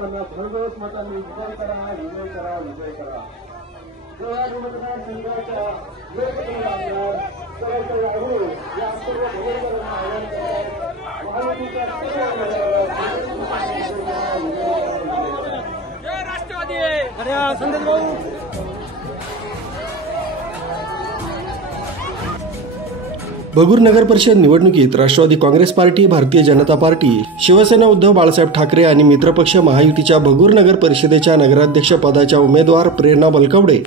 सर्वांना भरघोस मतांनी विजय करा, विजय करा, विजय करा. जळगाव मतदारसंघाच्या लोकप्रिय आमदार सरळ राहू या सर्व भगोरकरांना आवाहन करतात. महायुतीच्या जय राष्ट्रवादी. अरे संदेश भाऊ. भगूर नगर परिषद निवडणुकीत राष्ट्रवादी काँग्रेस पार्टी, भारतीय जनता पार्टी, शिवसेना उद्धव बाळासाहेब ठाकरे आणि मित्रपक्ष महायुतीच्या भगूर नगर परिषदेच्या नगराध्यक्ष पदाच्या उमेदवार प्रेरणा बलकवडे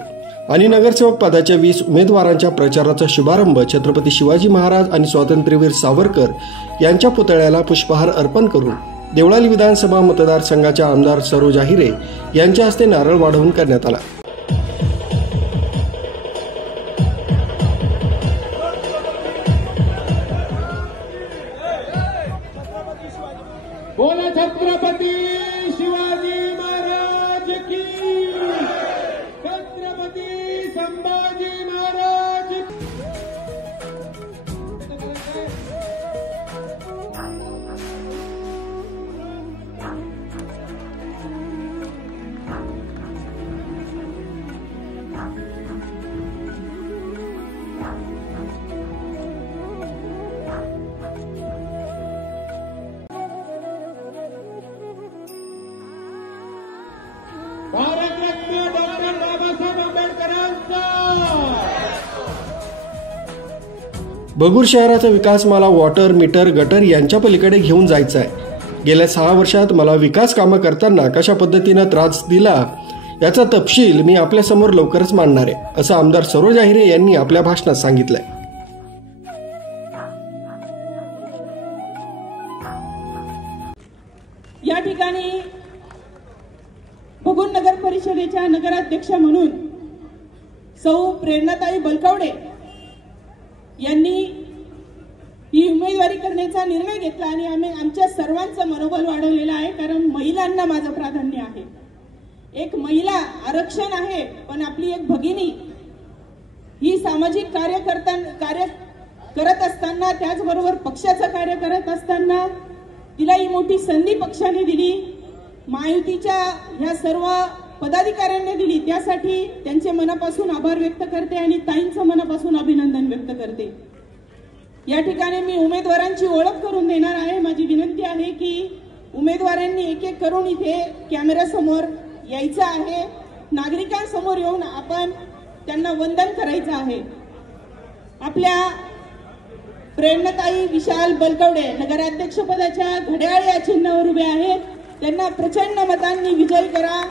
आणि नगरसेवक पदाच्या 20 उमेदवारांच्या प्रचाराचा शुभारंभ छत्रपती शिवाजी महाराज आणि स्वातंत्र्यवीर सावरकर यांच्या पुतळ्याला पुष्पहार अर्पण करून देवळाली विधानसभा मतदारसंघाच्या आमदार सरोज आहिरे यांच्या हस्ते नारळ वाढवून करण्यात आला. बोला छत्रपती शिवाजी महाराज की, छत्रपती संभाजी महाराज. भारतरत्न डॉक्टर बाबासाहेब आंबेडकरांचा. भगूर शहराचा विकास मला वॉटर, मीटर, गटर यांच्या पलीकडे घेऊन जायचा आहे. गेल्या 6 वर्षात मला विकास कामं करताना कशा पद्धतीनं त्रास दिला याचा तपशील मी आपल्यासमोर लवकरच मांडणार आहे, असं आमदार सरोज आहिरे यांनी आपल्या भाषणात सांगितलंय. या ठिकाणी भगूर नगर परिषदेच्या नगराध्यक्ष म्हणून सौ प्रेरणाताई बलकवडे यांनी ही उमेदवारी करण्याचा निर्णय घेतला आणि आम्ही आमच्या सर्वांचं मनोबल वाढवलेलं आहे. कारण महिलांना माझं प्राधान्य आहे. एक महिला आरक्षण आहे, पण आपली एक भगिनी ही सामाजिक कार्य करत असताना, त्याचबरोबर पक्षाचं कार्य करत असताना तिला ही मोठी संधी पक्षाने दिली, महायुतीच्या ह्या सर्व पदाधिकाऱ्यांनी दिली. त्यासाठी त्यांचे मनापासून आभार व्यक्त करते आणि ताईंचं मनापासून अभिनंदन व्यक्त करते. या ठिकाणी मी उमेदवारांची ओळख करून देणार आहे. माझी विनंती आहे की उमेदवारांनी एक एक करून इथे कॅमेरा समोर यायचं आहे. नागरिकांसमोर येऊन आपण त्यांना वंदन करायचं आहे. आपल्या प्रेरणाताई विशाल बलकवडे नगराध्यक्ष पदाच्या घड्याळ या चिन्हावर उभे आहेत. त्यांना प्रचंड मतांनी विजयी करा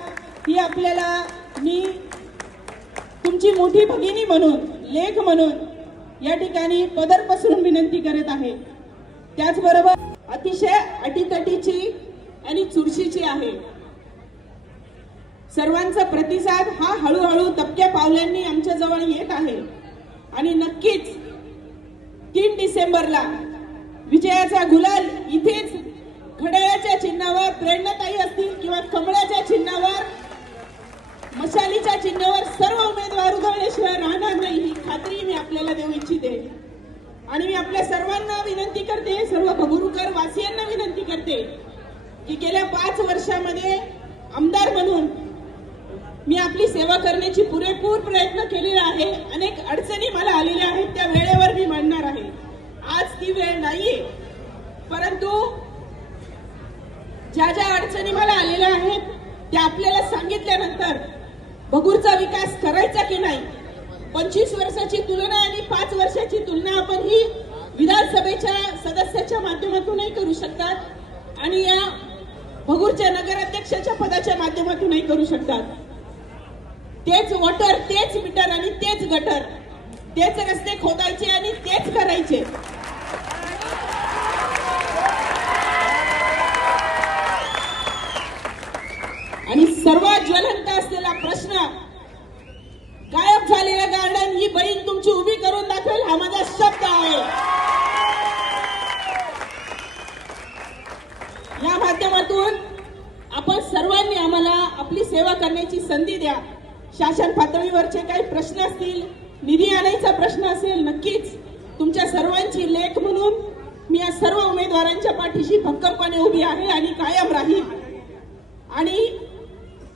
ही आपल्याला मी तुमची मोठी भगिनी म्हणून, लेख म्हणून या ठिकाणी पदर पसरून विनंती करत आहे. त्याचबरोबर अतिशय अटीतटीची आणि चुरशीची आहे. सर्वांचा प्रतिसाद हा हळूहळू तपक्या पावलांनी आमच्या जवळ येत आहे आणि नक्कीच 3 डिसेंबरला विजयाचा गुलाल इथेच घड्याळाच्या चिन्हावर प्रेरणाताई असतील किंवा कमळाच्या चिन्हावर, मशालीच्या चिन्हावर सर्व उमेदवार उगवल्याशिवाय राहणार नाही ही खात्री मी आपल्याला देऊ इच्छिते. आणि मी आपल्या सर्वांना विनंती करते, सर्व भगूरकर वासियांना विनंती करते की गेल्या 5 वर्षामध्ये आमदार म्हणून मी आपली सेवा करण्याची पुरेपूर प्रयत्न केलेला आहे. अनेक अडचणी मला आलेल्या आहेत, त्या वेळेवर मी मांडणार आहे. आज ती वेळ नाहीये, परंतु ज्या ज्या अडचणी मला आलेल्या आहेत त्या आपल्याला सांगितल्यानंतर भगूरचा विकास करायचा की नाही, 25 वर्षाची तुलना आणि 5 वर्षाची तुलना आपण ही विधानसभेच्या सदस्याच्या माध्यमातूनही करू शकतात आणि या भगूरच्या नगराध्यक्षाच्या पदाच्या माध्यमातूनही करू शकतात. तेच वॉटर, तेच मीटर आणि तेच गटर, तेच रस्ते खोदायचे आणि तेच करायचे. आणि सर्वात ज्वलंत असलेला प्रश्न, गायब झालेलं गार्डन ही बहीण तुमची उभी करून दाखवेल हा माझा शब्द आहे. या माध्यमातून आपण सर्वांनी आम्हाला आपली सेवा करण्याची संधी द्या. शासन पातळीवरचे काही प्रश्न असतील, निधी आणायचा प्रश्न असेल, नक्कीच तुमच्या सर्वांची लेख म्हणून मी या सर्व उमेदवारांच्या पाठीशी भक्कमपणे उभी आहे आणि कायम राहील. आणि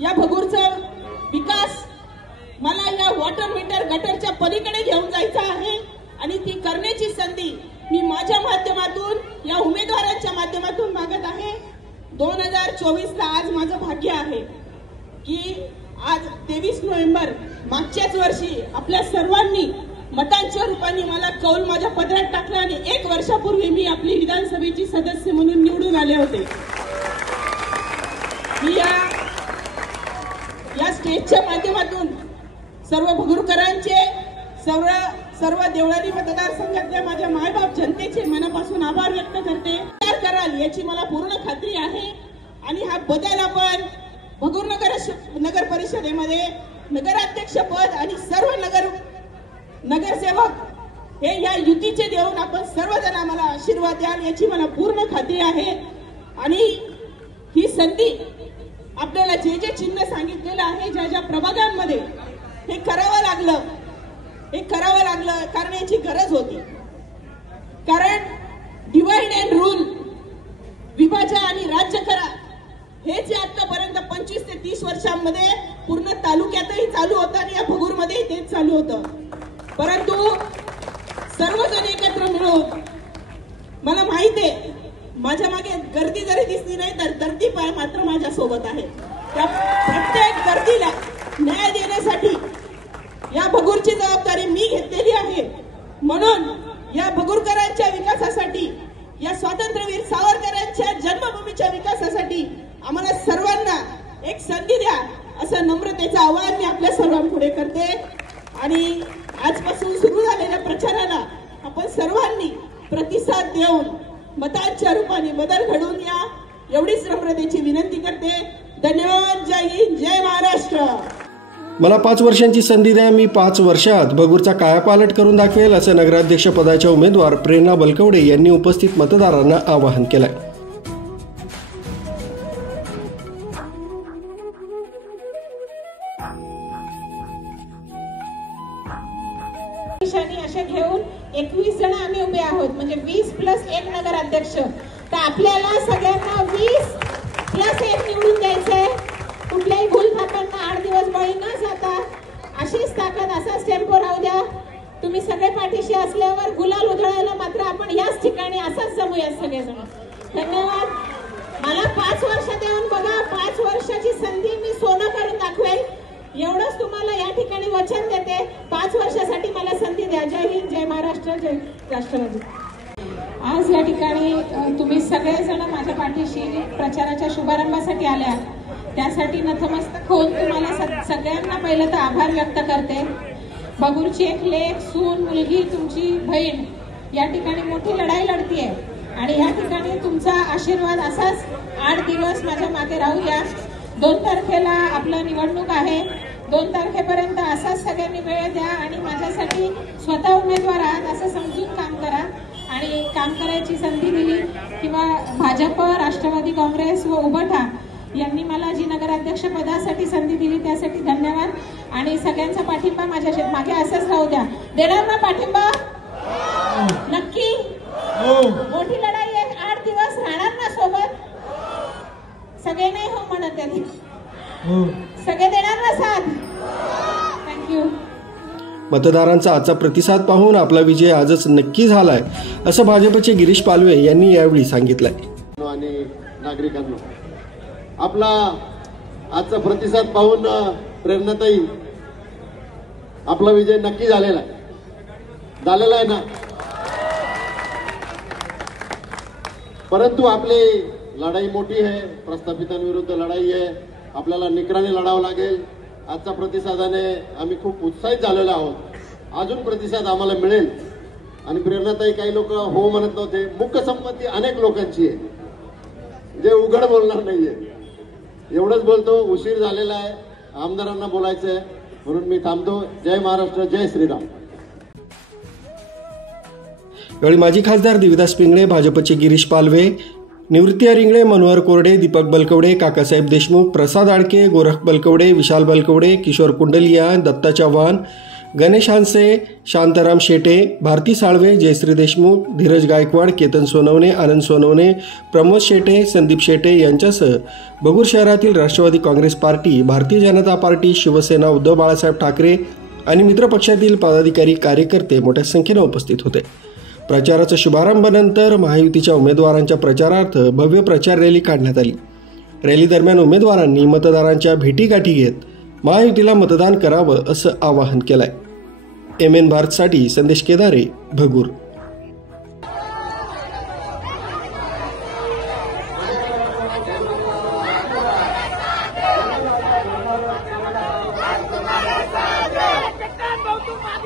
या भगूरचा विकास मला या वॉटर मीटर गटरच्या पलीकडे घेऊन जायचा आहे आणि ती करण्याची संधी मी माझ्या माध्यमातून या उमेदवारांच्या माध्यमातून मागत आहे. 2024ला आज माझं भाग्य आहे की आज 23 नोव्हेंबर मागच्याच वर्षी आपल्या सर्वांनी मतांच्या रूपाने मला कौल माझ्या पदरात टाकला आणि 1 वर्षापूर्वी मी आपली विधानसभेची सदस्य म्हणून निवडून आले होते. मी या स्टेजच्या माध्यमातून सर्व भगूरकरांचे सर्व देवळाली मतदारसंघातल्या माझ्या मायबाप जनतेचे मनापासून आभार व्यक्त करते. कराल याची मला पूर्ण खात्री आहे आणि हा बदल आपण भगूर नगर परिषदेमध्ये नगराध्यक्ष पद आणि सर्व नगरसेवक हे या युतीचे देऊन आपण सर्वजण आम्हाला आशीर्वाद द्याल याची मला पूर्ण खात्री आहे. आणि ही संधी आपल्याला जे जे चिन्ह सांगितलेलं आहे ज्या ज्या प्रभागांमध्ये हे करावं लागलं कारण याची गरज होती. कारण डिवाइड अँड रूल विभाजन आणि राज्य करा हे जे आतापर्यंत 25 ते 30 वर्षांमध्ये पूर्ण तालुक्यातही चालू होतं आणि या भगूरमध्येही तेच चालू होतं. परंतु सर्वजण एकत्र मिळून मला माहिती आहे माझ्या मागे गर्दी जरी दिसली नाही तर दर्दी पाय मात्र माझ्या सोबत आहे. त्या प्रत्येक दर्दीला न्याय देण्यासाठी या भगूरची जबाबदारी मी घेतलेली आहे. म्हणून या भगूरकरांच्या विकासासाठी या स्वातंत्र्यवीर सावरकरांच्या जन्मभूमीच्या विकासासाठी आम्हाला सर्वांना एक संधी द्या असं नम्रतेचं आवाहन मी आपल्या सर्वांपुढे करते. आणि आजपासून सुरू झालेल्या प्रचाराला आपण सर्वांनी प्रतिसाद देऊन मतांच्या रूपाने बदल घडवून या एवढीच नम्रतेची विनंती करते. धन्यवाद. जय हिंद, जय महाराष्ट्र. मला 5 वर्षांची संधी द्या, मी 5 वर्षात भगूरचा कायापालट करून दाखवेल असं नगराध्यक्ष पदाच्या उमेदवार प्रेरणा बलकवडे यांनी उपस्थित मतदारांना आवाहन केलंय. असे घेऊन 21 जण आम्ही उभे आहोत म्हणजे 20+1 नगराध्यक्ष. तर आपल्याला सगळ्यांना 20+1 निवडून द्यायचंय. कुठल्याही भूल थापांना 8 दिवस बळी न जाता अशीच ताकद असाच टेम्पो राहू द्या. तुम्ही सगळे पाठीशी असल्यावर गुलाल उधळायला मात्र आपण याच ठिकाणी असाच जमूया सगळेजण. धन्यवाद. मला 5 वर्ष देऊन बघा, 5 वर्षाची संधी मी सोनं करून दाखवेल एवढंच तुम्हाला या ठिकाणी वचन देते. 5 वर्षासाठी मला संधी द्या. जय हिंद, जय महाराष्ट्र, जय राष्ट्रवादी. आज या ठिकाणी तुम्ही सगळेजण माझ्या पाठीशी प्रचाराच्या शुभारंभासाठी आल्या त्यासाठी नतमस्तक होऊन तुम्हाला सगळ्यांना पहिलं तर आभार व्यक्त करते. भगूरची एक लेक, सून, मुलगी, तुमची बहीण या ठिकाणी मोठी लढाई लढतीये आणि या ठिकाणी तुमचा आशीर्वाद असाच 8 दिवस माझ्या मागे राहू द्या. 2 तारखेला आपलं निवडणूक आहे. 2 तारखेपर्यंत असाच सगळ्यांनी वेळ द्या आणि माझ्यासाठी स्वतः उमेदवार आहात असं समजून काम करा आणि काम करायची संधी दिली किंवा भाजप, राष्ट्रवादी काँग्रेस व उभाटा यांनी मला जी नगराध्यक्ष पदासाठी संधी दिली त्यासाठी धन्यवाद. आणि सगळ्यांचा पाठिंबा माझ्या मागे असंच राहू द्या. देणार ना पाठिंबा? नक्की. मोठी लढाई आहे. 8 दिवस राहणार ना सोबत? सगळे नाही हो म्हणत त्यांनी. सगळे देणार ना साथ? थँक्यू. मतदारांचा आजचा प्रतिसाद पाहून आपला विजय आजच नक्की झालाय असं भाजपचे गिरीश पालवे यांनी यावेळी सांगितलंय. आणि नागरिकांना आपला आजचा प्रतिसाद पाहून प्रेरणाताई आपला विजय नक्की झालेला आहे ना. परंतु आपली लढाई मोठी आहे. प्रस्थापितांविरुद्ध लढाई आहे. आपल्याला निकराने लढावं लागेल. आजच्या प्रतिसादाने आम्ही खूप उत्साहित झालेलो आहोत. अजून प्रतिसाद आम्हाला मिळेल. आणि प्रेरणाताई काही लोक हो म्हणत नव्हते. मुख्य संपत्ती अनेक लोकांची आहे जे उघड बोलणार नाहीये. एवढंच बोलतो. उशीर झालेला आहे. आमदारांना बोलायचं आहे म्हणून मी थांबतो. जय महाराष्ट्र, जय श्रीराम. यावेळी माजी खासदार देविदास पिंगळे, भाजपचे गिरीश पालवे, निवृत्ती रिंगळे, मनोहर कोरडे, दीपक बलकवडे, काकासाहेब देशमुख, प्रसाद आडके, गोरख बलकवडे, विशाल बलकवडे, किशोर कुंडलिया, दत्ता चव्हाण, गणेश हानसे, शांताराम शेटे, भारती साळवे, जयश्री देशमुख, धीरज गायकवाड, केतन सोनवणे, आनंद सोनवणे, प्रमोद शेटे, संदीप शेटे यांच्यासह भगूर शहरातील राष्ट्रवादी काँग्रेस पार्टी, भारतीय जनता पार्टी, शिवसेना, उद्धव बाळासाहेब ठाकरे आणि मित्रपक्षातील पदाधिकारी, कार्यकर्ते मोठ्या संख्येने उपस्थित होते. प्रचाराच्या शुभारंभानंतर महायुतीच्या उमेदवारांच्या प्रचारार्थ भव्य प्रचार रॅली काढण्यात आली. रॅली दरम्यान उमेदवारांनी मतदारांच्या भेटीगाठी घेत महायुतीला मतदान करावं असं आवाहन केलंय. MN भारतसाठी संदेश केदारे, भगूर. भाऊ तू